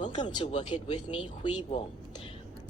Welcome to Work It With me, Hui Wong.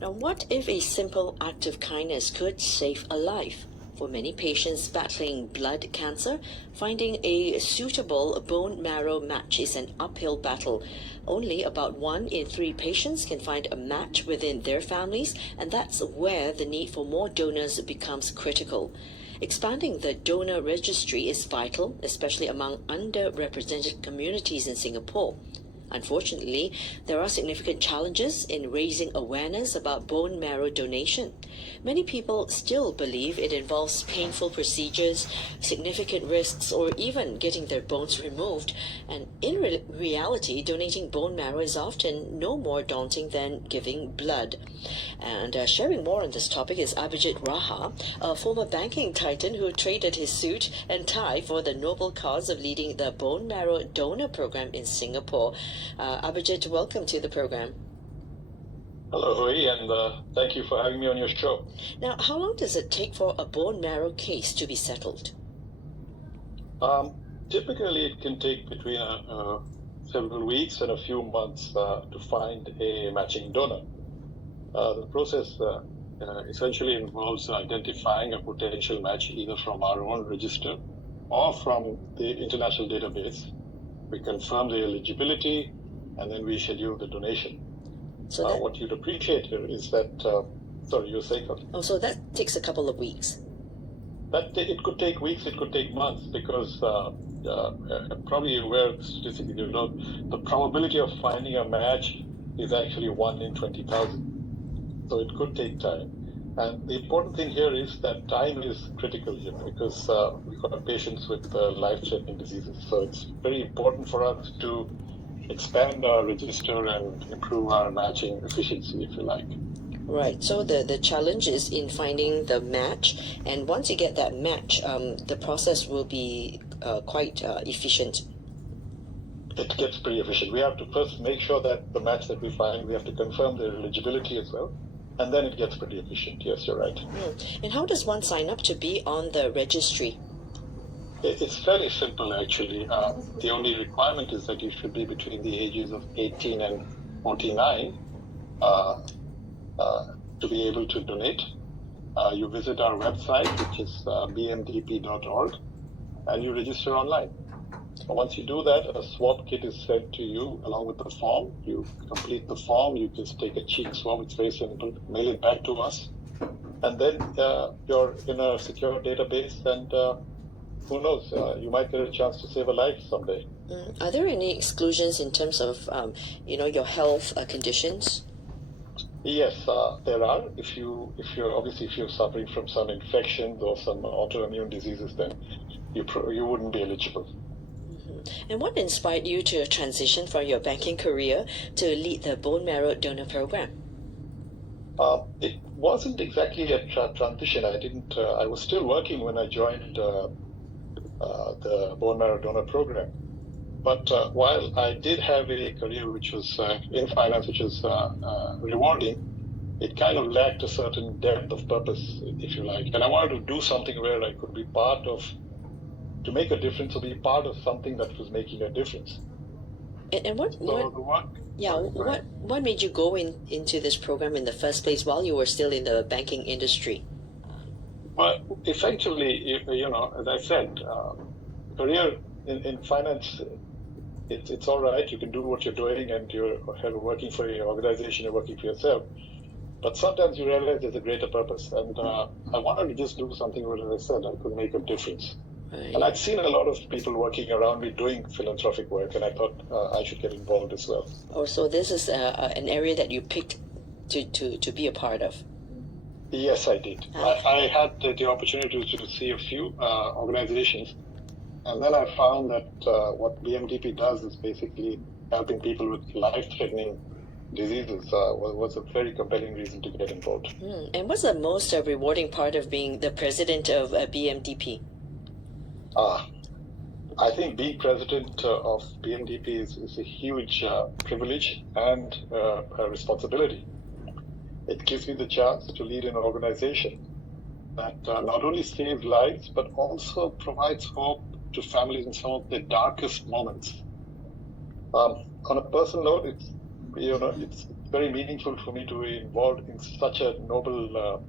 Now, what if a simple act of kindness could save a life? For many patients battling blood cancer, finding a suitable bone marrow match is an uphill battle. Only about 1 in 3 patients can find a match within their families, and that's where the need for more donors becomes critical. Expanding the donor registry is vital, especially among underrepresented communities in Singapore. Unfortunately, there are significant challenges in raising awareness about bone marrow donation. Many people still believe it involves painful procedures, significant risks, or even getting their bones removed. And in reality, donating bone marrow is often no more daunting than giving blood. And sharing more on this topic is Abhijit Raha, a former banking titan who traded his suit and tie for the noble cause of leading the bone marrow donor program in Singapore. Abhijit, welcome to the program. Hello, Hui, and thank you for having me on your show. Now, how long does it take for a bone marrow case to be settled? Typically, it can take between several weeks and a few months to find a matching donor. The process essentially involves identifying a potential match either from our own register or from the international database. We confirm the eligibility, and then we schedule the donation. So what you'd appreciate here is that, sorry, you were saying something? Oh, so that takes a couple of weeks. It could take weeks, it could take months, because probably you're aware statistically, the probability of finding a match is actually 1 in 20,000. So it could take time. And the important thing here is that time is critical here, because we've got patients with life-threatening diseases. So it's very important for us to expand our register and improve our matching efficiency, if you like. Right. So the challenge is in finding the match, and once you get that match, the process will be quite efficient. It gets pretty efficient. We have to first make sure that the match that we find, we have to confirm their eligibility as well. And then it gets pretty efficient. Yes, you're right. And how does one sign up to be on the registry? It's fairly simple, actually. The only requirement is that you should be between the ages of 18 and 49 to be able to donate. You visit our website, which is bmdp.org, and you register online. Once you do that, a swab kit is sent to you along with the form. You complete the form, you just take a cheek swab, it's very simple, mail it back to us, and then you're in a secure database, and who knows, you might get a chance to save a life someday. Are there any exclusions in terms of, your health conditions? Yes, there are. If you're suffering from some infections or some autoimmune diseases, then you wouldn't be eligible. And what inspired you to transition from your banking career to lead the bone marrow donor program? It wasn't exactly a transition. I was still working when I joined the bone marrow donor program. But while I did have a career which was in finance, which was rewarding, it kind of lacked a certain depth of purpose, if you like. And I wanted to do something where I could be to make a difference, or be part of something that was making a difference. And what made you go into this program in the first place while you were still in the banking industry? Well, effectively, as I said, career in finance, it's all right. You can do what you're doing, and you're working for your organization, you're working for yourself. But sometimes you realize there's a greater purpose. And I wanted to just do something where, as I said, I could make a difference. Right. And I'd seen a lot of people working around me doing philanthropic work, and I thought I should get involved as well. Oh, so this is an area that you picked to be a part of? Yes, I did. I had the opportunity to see a few organizations, and then I found that what BMDP does is basically helping people with life-threatening diseases was a very compelling reason to get involved. And what's the most rewarding part of being the president of BMDP? I think being president of BMDP is a huge privilege and a responsibility. It gives me the chance to lead an organization that not only saves lives, but also provides hope to families in some of their darkest moments. On a personal note, it's very meaningful for me to be involved in such a noble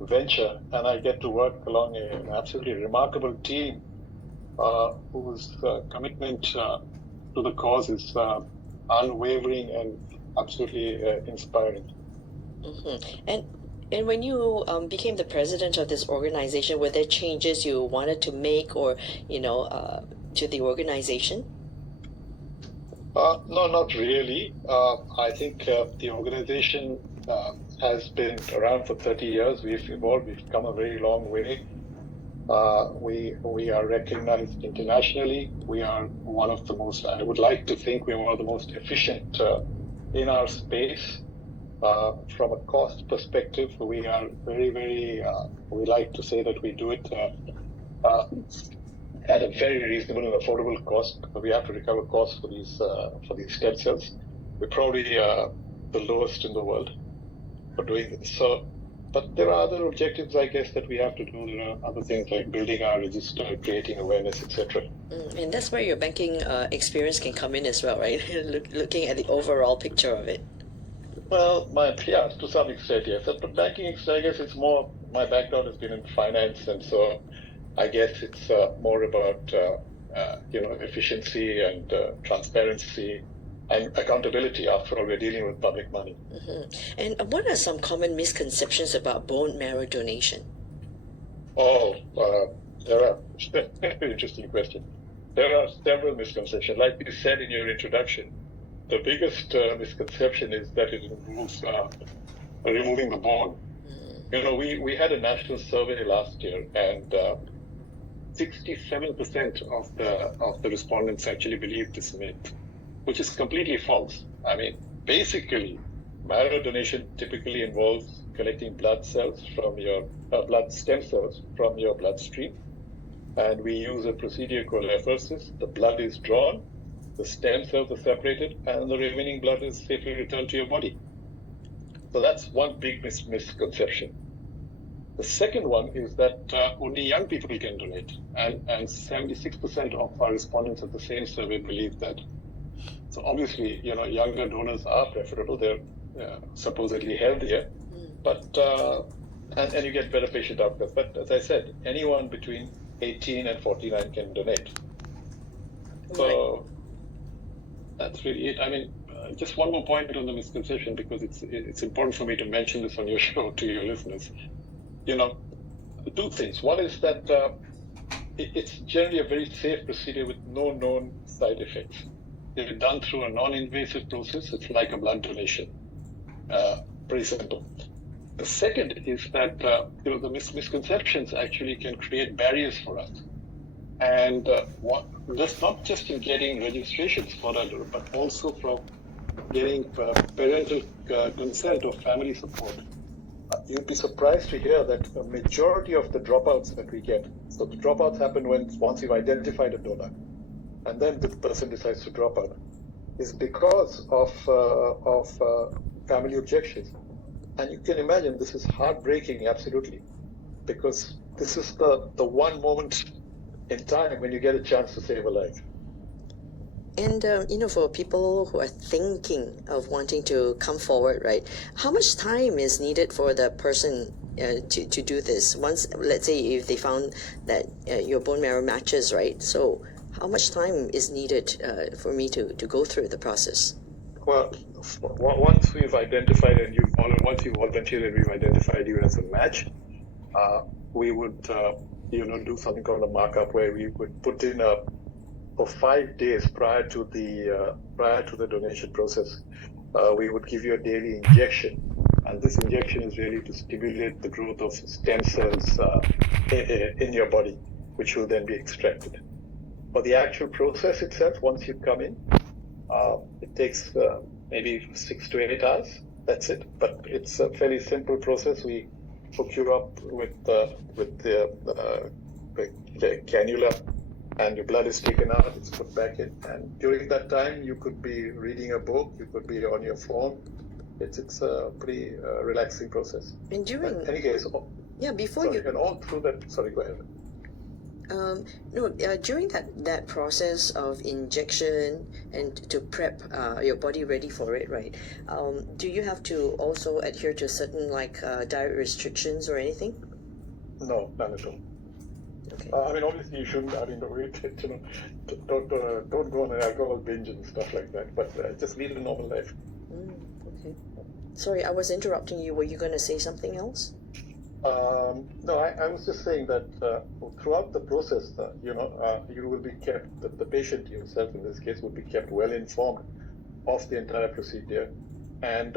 venture, and I get to work along an absolutely remarkable team whose commitment to the cause is unwavering and absolutely inspiring. And when you became the president of this organization, were there changes you wanted to make, or to the organization? No, not really. I think the organization has been around for 30 years. We've evolved. We've come a very long way. We are recognized internationally. We are one of the most, I would like to think we're one of the most efficient in our space. From a cost perspective, we are very, we like to say that we do it at a very reasonable and affordable cost. We have to recover costs for these stem cells. We're probably the lowest in the world for doing this. So, but there are other objectives, I guess, that we have to do. There are other things like building our register, creating awareness, etc. And that's where your banking experience can come in as well, right? Looking at the overall picture of it. Well, to some extent, yes. But banking, I guess it's more, my background has been in finance, and so I guess it's more about, efficiency and transparency and accountability. After all, we're dealing with public money. And what are some common misconceptions about bone marrow donation? There are, interesting question. There are several misconceptions. Like you said in your introduction, the biggest misconception is that it involves removing the bone. We had a national survey last year, and 67% of the respondents actually believed this myth, which is completely false. I mean, basically, marrow donation typically involves collecting blood cells from your blood stem cells from your bloodstream, and we use a procedure called apheresis. The blood is drawn, the stem cells are separated, and the remaining blood is safely returned to your body. So that's one big misconception. The second one is that only young people can donate, and 76% of our respondents at the same survey believe that. So obviously, younger donors are preferable. They're supposedly healthier, but and you get better patient outcomes. But as I said, anyone between 18 and 49 can donate. So that's really it. I mean, just one more point on the misconception, because it's important for me to mention this on your show to your listeners. Two things. One is that it's generally a very safe procedure with no known side effects. They're done through a non-invasive process. It's like a blood donation. Pretty simple. The second is that the misconceptions actually can create barriers for us. And that's not just in getting registrations for that, but also from getting parental consent or family support. You'd be surprised to hear that a majority of the dropouts that we get, so the dropouts happen once you've identified a donor, and then the person decides to drop out, is because of family objections. And you can imagine this is heartbreaking, absolutely, because this is the one moment in time when you get a chance to save a life. And, for people who are thinking of wanting to come forward, right, how much time is needed for the person to do this? Once, let's say, if they found that your bone marrow matches, right? So how much time is needed for me to go through the process? Well, once we've identified and once you volunteered and we've identified you as a match, we would, do something called a markup, where we would put in for 5 days prior to the donation process, we would give you a daily injection, and this injection is really to stimulate the growth of stem cells in your body, which will then be extracted. For the actual process itself, once you come in, it takes maybe 6 to 8 hours. That's it. But it's a fairly simple process. We hook you up with the cannula, and your blood is taken out, it's put back in, and during that time you could be reading a book, you could be on your phone. It's a pretty relaxing process. And during in any case, before and all through that. Sorry, go ahead. No, during that process of injection and to prep your body ready for it, right? Do you have to also adhere to certain diet restrictions or anything? No, none at all. Okay. I mean, obviously you shouldn't. I mean, don't go on an alcohol binge and stuff like that. But just lead a normal life. Okay. Sorry, I was interrupting you. Were you going to say something else? No, I was just saying that throughout the process, you will be kept, the patient himself in this case will be kept well informed of the entire procedure, and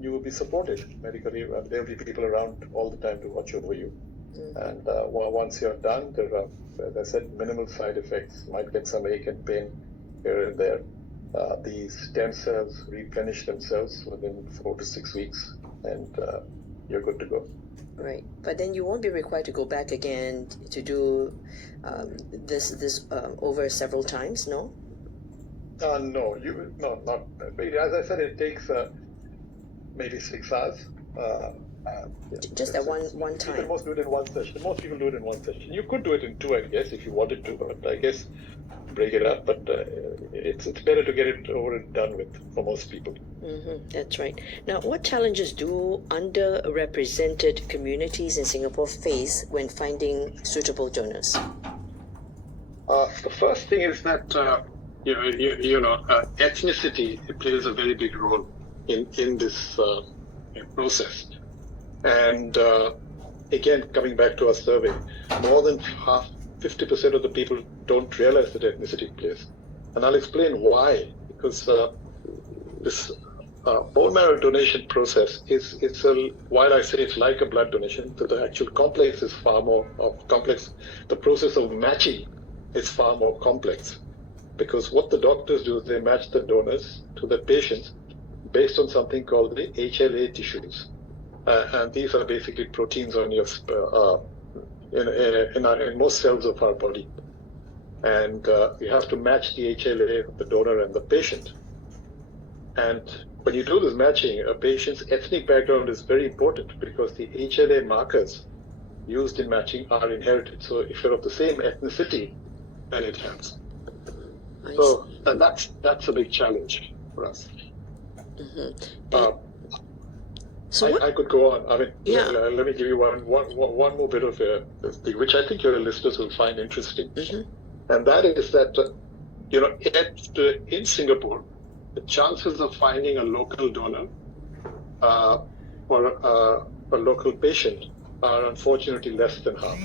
you will be supported medically. There will be people around all the time to watch over you. And once you're done, there are, as I said, minimal side effects. Might get some ache and pain here and there. The stem cells replenish themselves within 4 to 6 weeks, and you're good to go. Right, but then you won't be required to go back again to do this over several times, no? No, not. As I said, it takes maybe 6 hours. Just at one time. Most do it in one session. Most people do it in one session. You could do it in 2, I guess, if you wanted to, but I guess break it up. But it's better to get it over and done with for most people. That's right. Now, what challenges do underrepresented communities in Singapore face when finding suitable donors? The first thing is that ethnicity plays a very big role in this process. And again, coming back to our survey, more than 50% of the people don't realize that ethnicity plays. And I'll explain why. Because this bone marrow donation process while I say it's like a blood donation, the actual complex is far more complex. The process of matching is far more complex. Because what the doctors do is they match the donors to the patients based on something called the HLA tissues. And these are basically proteins on your in most cells of our body, and you have to match the HLA of the donor and the patient. And when you do this matching, a patient's ethnic background is very important because the HLA markers used in matching are inherited. So if you're of the same ethnicity, then it helps. So that's a big challenge for us. I could go on. I mean, let me give you one more bit of thing, which I think your listeners will find interesting. And that is that, in Singapore, the chances of finding a local donor or a local patient are unfortunately less than half.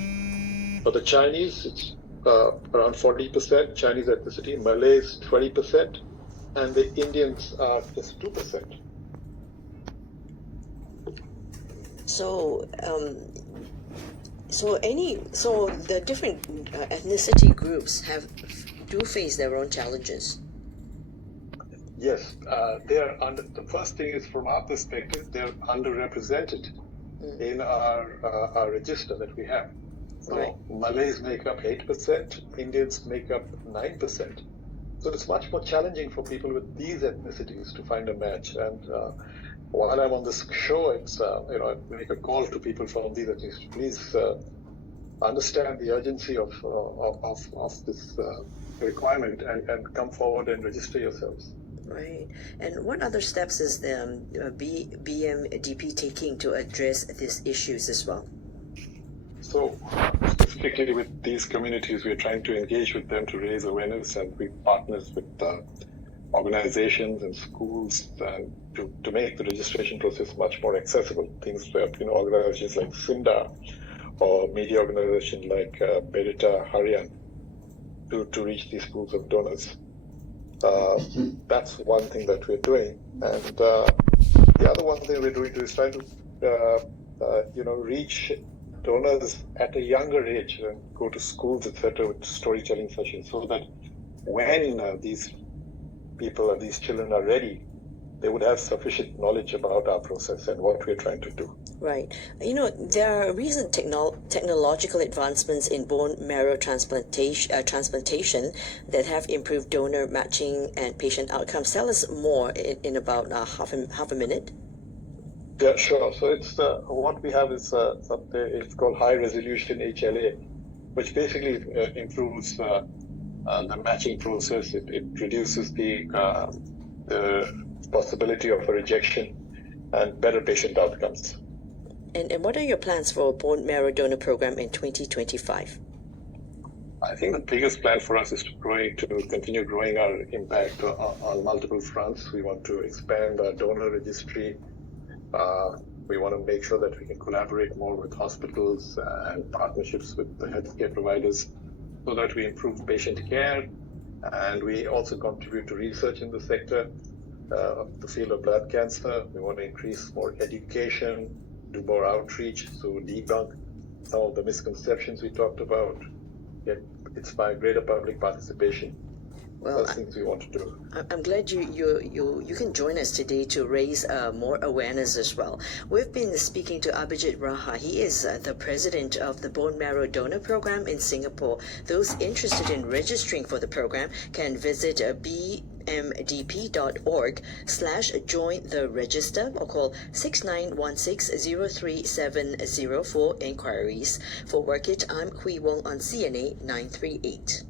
For the Chinese, it's around 40%, Chinese ethnicity, Malays 20%, and the Indians are just 2%. So the different ethnicity groups do face their own challenges. Yes, they are the first thing is, from our perspective, they're underrepresented in our register that we have. So right. Malays make up 8%, Indians make up 9%. So it's much more challenging for people with these ethnicities to find a match. And while I'm on this show, it's I make a call to people from these ethnicities. Please understand the urgency of this requirement and come forward and register yourselves. Right. And what other steps is the BMDP taking to address these issues as well? So specifically with these communities, we're trying to engage with them to raise awareness, and we partners with organizations and schools and to make the registration process much more accessible. Things like organizations like SINDA or media organizations like Berita Harian to reach these pools of donors. That's one thing that we're doing, and the other one thing we're doing is trying to reach donors at a younger age and go to schools, etc., with storytelling sessions, so that when these people or these children are ready, they would have sufficient knowledge about our process and what we're trying to do. Right. There are recent technological advancements in bone marrow transplantation that have improved donor matching and patient outcomes. Tell us more in about half a minute. Yeah, sure. So it's what we have is something. It's called high resolution HLA, which basically improves the matching process. It reduces the possibility of a rejection and better patient outcomes. And what are your plans for a bone marrow donor program in 2025? I think the biggest plan for us is to continue growing our impact on multiple fronts. We want to expand our donor registry. We want to make sure that we can collaborate more with hospitals and partnerships with the healthcare providers so that we improve patient care. And we also contribute to research in the sector, the field of blood cancer. We want to increase more education, do more outreach, so debunk some of the misconceptions we talked about, inspire greater public participation. Well, Those things we want to do. I'm glad you can join us today to raise more awareness as well. We've been speaking to Abhijit Raha. He is the president of the Bone Marrow Donor Program in Singapore. Those interested in registering for the program can visit bmdp.org/join the register or call 6916-03704 inquiries. For Work It, I'm Hui Wong on CNA 938.